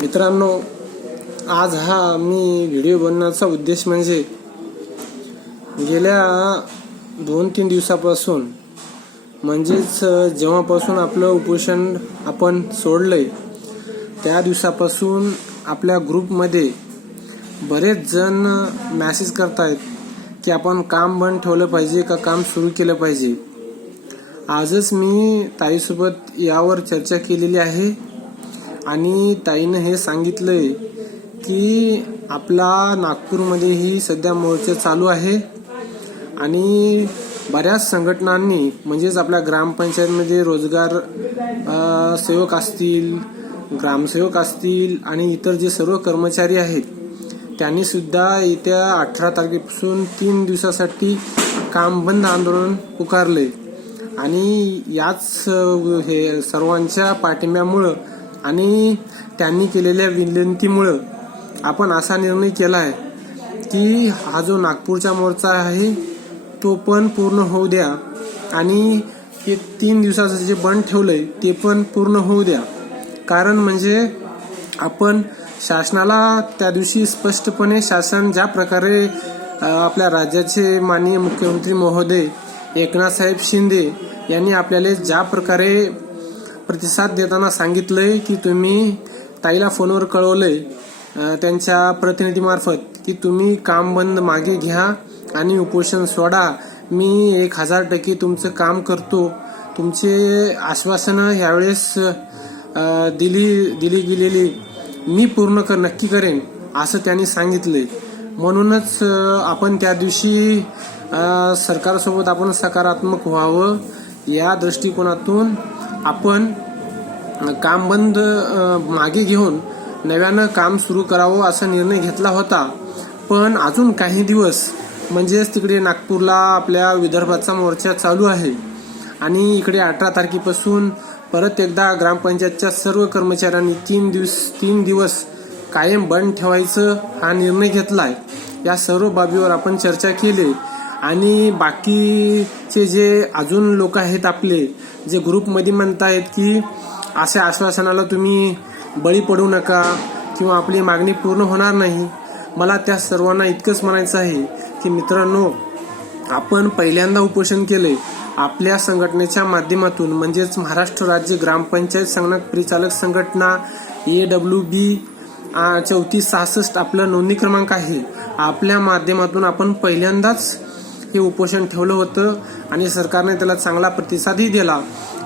मित्रांनो आज हा मी व्हिडिओ बनवण्याचा उद्देश म्हणजे गेल्या दोन तीन दिवसापासून म्हणजेच जेव्हापासून आपलं उपोषण आपण सोडलंय त्या दिवसापासून आपल्या ग्रुपमध्ये बरेच जण मॅसेज करतायत की आपण काम बंद ठेवलं पाहिजे का काम सुरू केलं पाहिजे. आजच मी ताईसोबत यावर चर्चा केलेली आहे. आणि ताईनं हे सांगितलंय की आपला नागपूरमध्येही सध्या मोर्चा चालू आहे. आणि बऱ्याच संघटनांनी म्हणजेच आपल्या ग्रामपंचायतमध्ये रोजगार सेवक असतील ग्रामसेवक असतील आणि इतर जे सर्व कर्मचारी आहेत त्यांनी सुद्धा येत्या अठरा तारखेपासून तीन दिवसासाठी काम बंद आंदोलन पुकारले आणि याच हे सर्वांच्या पाठिंब्यामुळं आणि त्यांनी केलेल्या विनंतीमुळं आपण असा निर्णय केला आहे की हा जो नागपूरचा मोर्चा आहे तो पण पूर्ण होऊ द्या. आणि एक तीन दिवसाचं जे बंद ठेवलं आहे ते पण पूर्ण होऊ द्या. कारण म्हणजे आपण शासनाला त्या दिवशी स्पष्टपणे शासन ज्या प्रकारे आपल्या राज्याचे माननीय मुख्यमंत्री महोदय एकनाथ साहेब शिंदे यांनी आपल्याला ज्या प्रकारे प्रतिसाद देताना सांगितलंय की तुम्ही ताईला फोनवर कळवलंय त्यांच्या प्रतिनिधीमार्फत की तुम्ही काम बंद मागे घ्या आणि उपोषण सोडा. मी एक हजार टक्के तुमचं काम करतो. तुमचे आश्वासनं ह्यावेळेस दिली दिली गेलेली मी पूर्ण कर नक्की करेन असं त्यांनी सांगितले म्हणूनच आपण त्या दिवशी सरकारसोबत आपण सकारात्मक व्हावं या दृष्टिकोनातून आपण काम बंद मागे घेऊन नव्यानं काम सुरू करावं असा निर्णय घेतला होता. पण अजून काही दिवस म्हणजेच तिकडे नागपूरला आपल्या विदर्भाचा मोर्चा चालू आहे. आणि इकडे अठरा तारखेपासून परत एकदा ग्रामपंचायतच्या सर्व कर्मचाऱ्यांनी तीन दिवस तीन दिवस कायम बंद ठेवायचं हा निर्णय घेतला आहे या सर्व बाबीवर आपण चर्चा केली. आणि बाकीचे जे अजून लोक आहेत आपले जे ग्रुपमध्ये म्हणतायत की अशा आश्वासनाला तुम्ही बळी पडू नका किंवा आपली मागणी पूर्ण होणार नाही. मला त्या सर्वांना इतकंच म्हणायचं आहे की मित्रांनो आपण पहिल्यांदा उपोषण केले. आपल्या संघटनेच्या माध्यमातून म्हणजेच महाराष्ट्र राज्य ग्रामपंचायत संगणक परिचालक संघटना ए डब्ल्यू बी चौतीस सहासष्ट आपला नोंदणी क्रमांक आहे. आपल्या माध्यमातून आपण पहिल्यांदाच हे उपोषण ठेवलं होतं आणि सरकारने त्याला चांगला प्रतिसादही दिला.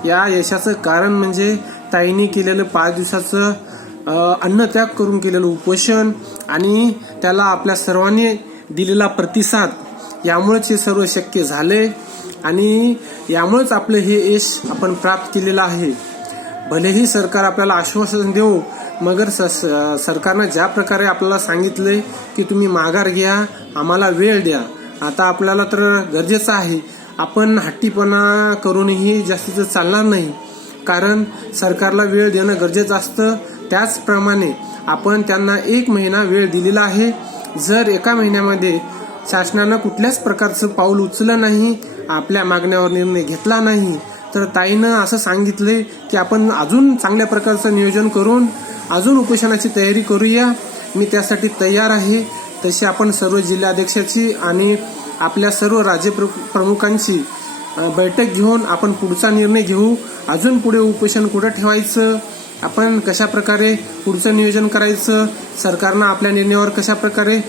या यशाचं कारण म्हणजे ताईंनी केलेलं पाच दिवसाचं अन्नत्याग करून केलेलं उपोषण आणि त्याला आपल्या सर्वांनी दिलेला प्रतिसाद यामुळेच हे सर्व शक्य झाले आणि यामुळेच आपलं हे यश आपण प्राप्त केलेलं आहे. भलेही सरकार आपल्याला आश्वासन देऊ मगर स- स- सरकारनं ज्या प्रकारे आपल्याला सांगितलंय की तुम्ही माघार घ्या आम्हाला वेळ द्या. आता आपल्याला तर गरजेचं आहे. आपण हट्टीपणा करूनही जास्तीचं चालणार नाही. कारण सरकारला वेळ देणं गरजेचं असतं. त्याचप्रमाणे आपण त्यांना एक महिना वेळ दिलेला आहे. जर एका महिन्यामध्ये शासनानं कुठल्याच प्रकारचं पाऊल उचलं नाही आपल्या मागण्यावर निर्णय घेतला नाही तर ताईनं असं सांगितले की आपण अजून चांगल्या प्रकारचं नियोजन करून अजून उपोषणाची तयारी करूया. मी त्यासाठी तयार आहे. तशी आपण सर्व जिल्हाध्यक्षाची आणि आपल्या सर्व राज्य प्र- प्रमुखांची बैठक घेऊन आपण पुढचा निर्णय घेऊ. अजून पुढे उपोषण कुठं ठेवायचं? आपण कशा प्रकारे पुढचं नियोजन करायचं? सरकारनं आपल्या निर्णयावर कशा प्रकारे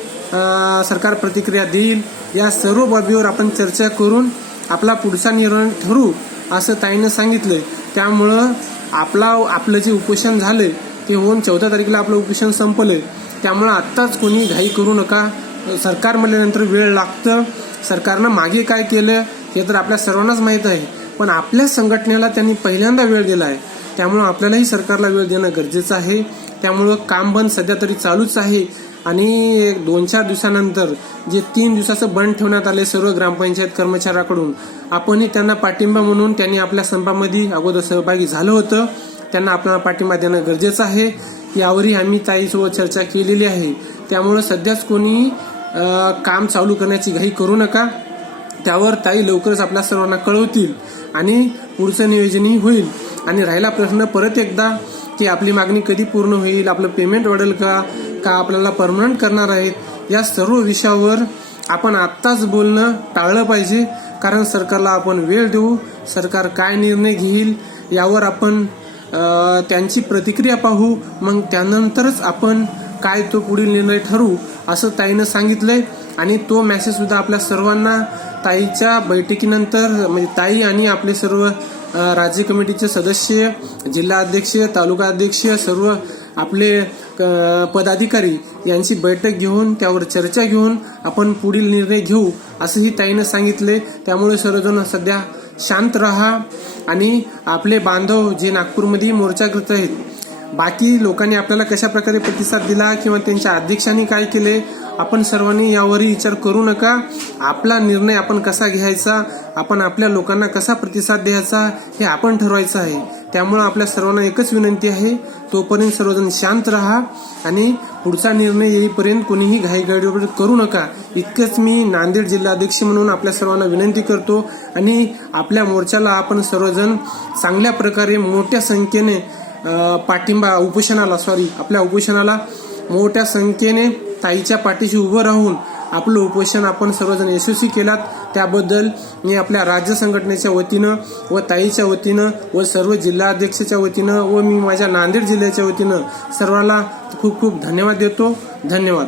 सरकार प्रतिक्रिया देईल? या सर्व बाबीवर आपण चर्चा करून आपला पुढचा निर्णय ठरू असं ताईनं सांगितलं त्यामुळं आपला आपलं जे उपोषण झालंय ते होऊन चौदा तारखेला आपलं उपोषण संपलंय. त्यामुळं आत्ताच कोणी घाई करू नका. सरकार म्हटल्यानंतर वेळ लागतं. सरकारनं मागे काय केलं हे तर आपल्या सर्वांनाच माहीत आहे. पण आपल्या संघटनेला त्यांनी पहिल्यांदा वेळ दिला आहे त्यामुळं आपल्यालाही सरकारला वेळ देणं गरजेचं आहे. त्यामुळं काम बंद सध्या तरी चालूच आहे. आणि एक दोन चार दिवसानंतर जे तीन दिवसाचं बंद ठेवण्यात आले सर्व ग्रामपंचायत कर्मचाऱ्याकडून आपणही त्यांना पाठिंबा म्हणून त्यांनी आपल्या संपामध्ये अगोदर सहभागी झालं होतं. त्यांना आपल्याला पाठिंबा देणं गरजेचं आहे. यावरही आम्ही ताईसोबत चर्चा केलेली आहे. त्यामुळं सध्याच कोणी काम चालू करण्याची घाई करू नका. त्यावर ताई लवकरच आपल्या सर्वांना कळवतील आणि पुढचं नियोजनही होईल. आणि राहिला प्रश्न परत एकदा की आपली मागणी कधी पूर्ण होईल? आपलं पेमेंट वाढेल का? का आपल्याला परमनंट करणार आहेत? या सर्व विषयावर आपण आत्ताच बोलणं टाळलं पाहिजे. कारण सरकारला आपण वेळ देऊ. सरकार काय निर्णय घेईल? यावर आपण त्यांची प्रतिक्रिया पाहू मग त्यानंतरच आपण काय तो पुढील निर्णय ठरवू असं ताईनं सांगितलंय. आणि तो मेसेज सुद्धा आपल्या सर्वांना ताईच्या बैठकीनंतर म्हणजे ताई आणि आपले सर्व राज्य कमिटीचे सदस्य जिल्हा अध्यक्ष तालुका अध्यक्ष सर्व आपले पदाधिकारी यांची बैठक घेऊन त्यावर चर्चा घेऊन आपण पुढील निर्णय घेऊ असंही ताईनं सांगितले त्यामुळे सर्वजण सध्या शांत राहा आणि आपले बांधव जे नागपूरमध्ये मोर्चा करत आहेत बाकी लोकांनी आपल्याला कशा प्रकारे प्रतिसाद दिला किंवा त्यांच्या अध्यक्षांनी काय केले आपण सर्वांनी यावरही विचार करू नका. आपला निर्णय आपण कसा घ्यायचा आपण आपल्या लोकांना कसा प्रतिसाद द्यायचा हे आपण ठरवायचं आहे. त्यामुळं आपल्या सर्वांना एकच विनंती आहे तोपर्यंत सर्वजण शांत राहा आणि पुढचा निर्णय येईपर्यंत कोणीही घाईगाडी करू नका. इतकंच मी नांदेड जिल्हाध्यक्ष म्हणून आपल्या सर्वांना विनंती करतो आणि आपल्या मोर्चाला आपण सर्वजण चांगल्या प्रकारे मोठ्या संख्येने पाठिंबा उपोषणाला सॉरी आपल्या उपोषणाला मोठ्या संख्येने ताईच्या पाठीशी उभं राहून आपलं उपोषण आपण सर्वजण यशस्वी केलात. त्याबद्दल मी आपल्या राज्य संघटनेच्या वतीनं व ताईच्या वतीनं व सर्व जिल्हाध्यक्षाच्या वतीनं व मी माझ्या नांदेड जिल्ह्याच्या वतीनं सर्वांना खूप खूप धन्यवाद देतो. धन्यवाद.